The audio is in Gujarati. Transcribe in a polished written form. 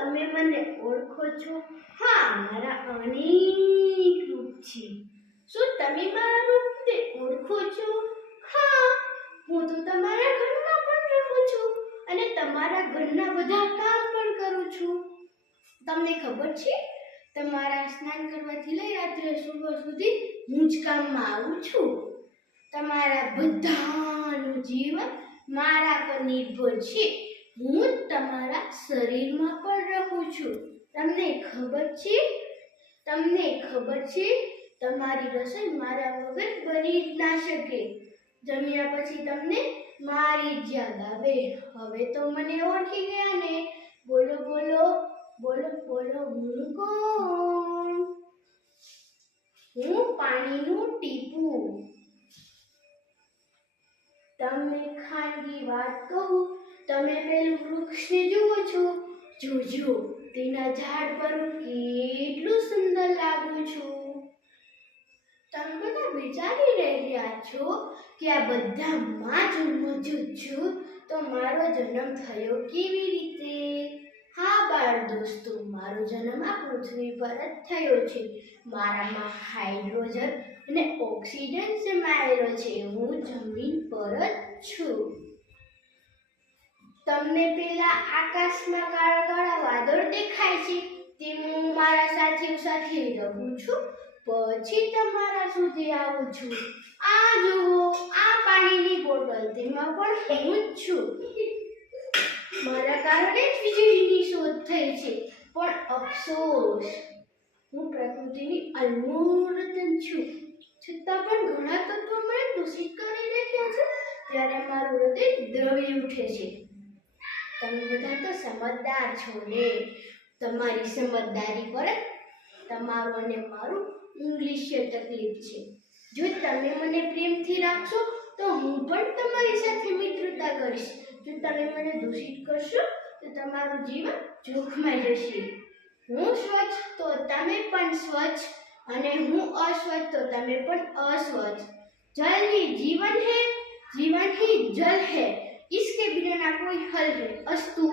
તમે મને ઓળખો છો? હા, મારા અનેક રૂપ છે. શું તમે મારા રૂપને ઓળખો છો? હા, હું તો તમારા ઘરમાં પણ રહું છું અને તમારા ઘરના બધા કામ પણ કરું છું. તમને ખબર છે, તમારા સ્નાન કરવાથી લઈ રાત્રે સૂવા સુધી હું જ કામમાં આવું છું. તમારા બધાનું જીવન મારા પર નિર્ભર છે. હું તમારા શરીરમાં પણ રહું છું. તમને ખબર છે, તમારી રસોઈ મારા વગર બની જ ના શકે. જમ્યા પછી તમને મારી જ યાદ આવે. હવે તો મને ઓળખી ગયા ને? બોલો બોલો બોલો બોલો, હું કોણ? હું પાણીનું ટીપું. તમને ખાનગી વાત કહું, તમે પેલું વૃક્ષને જુઓ છો? જોજો, તેના ઝાડ પર હું કેટલું સુંદર લાગુ છું. તમે બધા વિચારી રહ્યા છો કે આ બધામાં જ મોજૂદ છું, તો મારો જન્મ થયો કેવી રીતે? હા બાળ દોસ્તો, મારો જન્મ આ પૃથ્વી પર જ થયો છે. મારામાં હાઇડ્રોજન અને ઓક્સિજન સમાયેલો છે. હું જમીન પર જ છું. તમને પેલા આકાશમાં કાળા કાળા વાદળ દેખાય છે, તેમાં હું મારા સાથીઓ સાથે રહું છું. પછી તમારા સુધી આવું છું. આ જુઓ, આ પાણીની બોટલ, તેમાં પણ હું જ છું. મારા કારણે જ વીજળીની શોધ થઈ છે. પણ અફસોસ, હું પ્રકૃતિની અનમોલ રતન છું. છતાં પણ ઘણા તત્વો મને દૂષિત કરી રહ્યા છે, ત્યારે મારું હૃદય દ્રવી ઉઠે છે. તમે બધા તો સમજદાર છો ને? તમારી સમજદારી પર તમારું અને મારું ઇંગ્લિશીય તકલીફ છે. જો તમે મને પ્રેમથી રાખશો તો હું પણ તમારી સાથે મિત્રતા કરીશ. જો તમે મને દૂષિત કરશો તો તમારું જીવન જોખમાઈ જશે. હું સ્વચ્છ તો તમે પણ સ્વચ્છ, અને હું અસ્વચ્છ તો તમે પણ અસ્વચ્છ. जल ही जीवन है, जीवन ही जल है, इसके बिना ना कोई हल है. अस्तु.